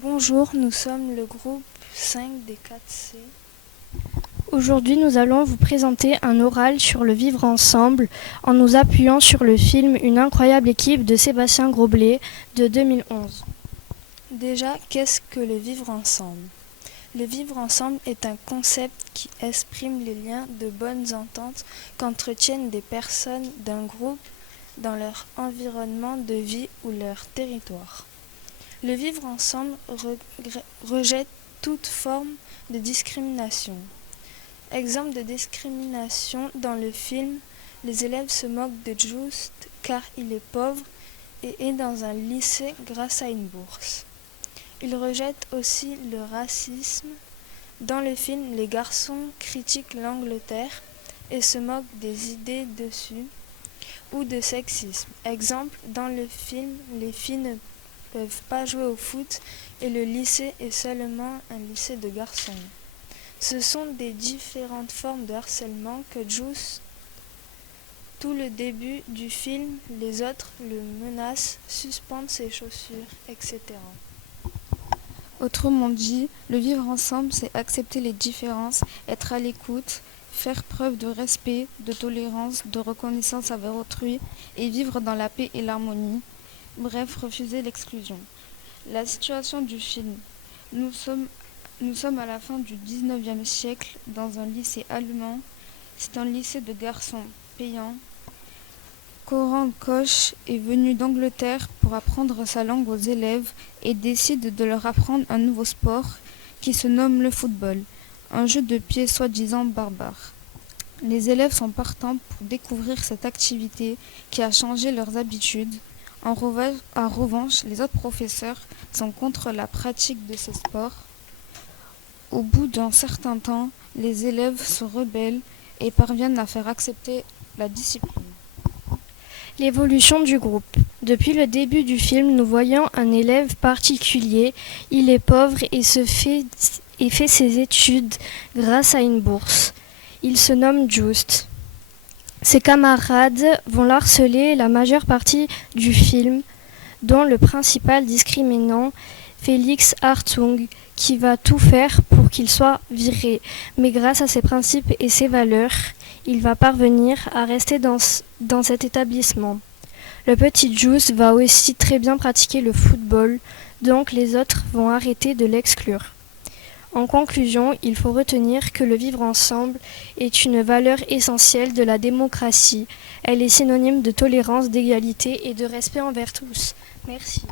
Bonjour, nous sommes le groupe 5 des 4C. Aujourd'hui, nous allons vous présenter un oral sur le vivre ensemble en nous appuyant sur le film Une incroyable équipe de Sébastien Groblet de 2011. Déjà, qu'est-ce que le vivre ensemble ? Le vivre ensemble est un concept qui exprime les liens de bonnes ententes qu'entretiennent des personnes d'un groupe dans leur environnement de vie ou leur territoire. Le vivre ensemble rejette toute forme de discrimination. Exemple de discrimination dans le film, les élèves se moquent de Just car il est pauvre et est dans un lycée grâce à une bourse. Ils rejettent aussi le racisme. Dans le film, les garçons critiquent l'Angleterre et se moquent des idées dessus ou de sexisme. Exemple, dans le film, les filles ne peuvent pas jouer au foot et le lycée est seulement un lycée de garçons. Ce sont des différentes formes de harcèlement que Just, tout le début du film, les autres le menacent, suspendent ses chaussures, etc. Autrement dit, le vivre ensemble, c'est accepter les différences, être à l'écoute, faire preuve de respect, de tolérance, de reconnaissance envers autrui et vivre dans la paix et l'harmonie. Bref, refuser l'exclusion. La situation du film. Nous sommes à la fin du 19e siècle dans un lycée allemand. C'est un lycée de garçons payant. Coran Koch est venu d'Angleterre pour apprendre sa langue aux élèves et décide de leur apprendre un nouveau sport qui se nomme le football, un jeu de pied soi-disant barbare. Les élèves sont partants pour découvrir cette activité qui a changé leurs habitudes. En revanche, les autres professeurs sont contre la pratique de ces sports. Au bout d'un certain temps, les élèves se rebellent et parviennent à faire accepter la discipline. L'évolution du groupe. Depuis le début du film, nous voyons un élève particulier. Il est pauvre et fait ses études grâce à une bourse. Il se nomme Just. Ses camarades vont l'harceler la majeure partie du film, dont le principal discriminant, Félix Hartung, qui va tout faire pour qu'il soit viré. Mais grâce à ses principes et ses valeurs, il va parvenir à rester dans cet établissement. Le petit Just va aussi très bien pratiquer le football, donc les autres vont arrêter de l'exclure. En conclusion, il faut retenir que le vivre ensemble est une valeur essentielle de la démocratie. Elle est synonyme de tolérance, d'égalité et de respect envers tous. Merci.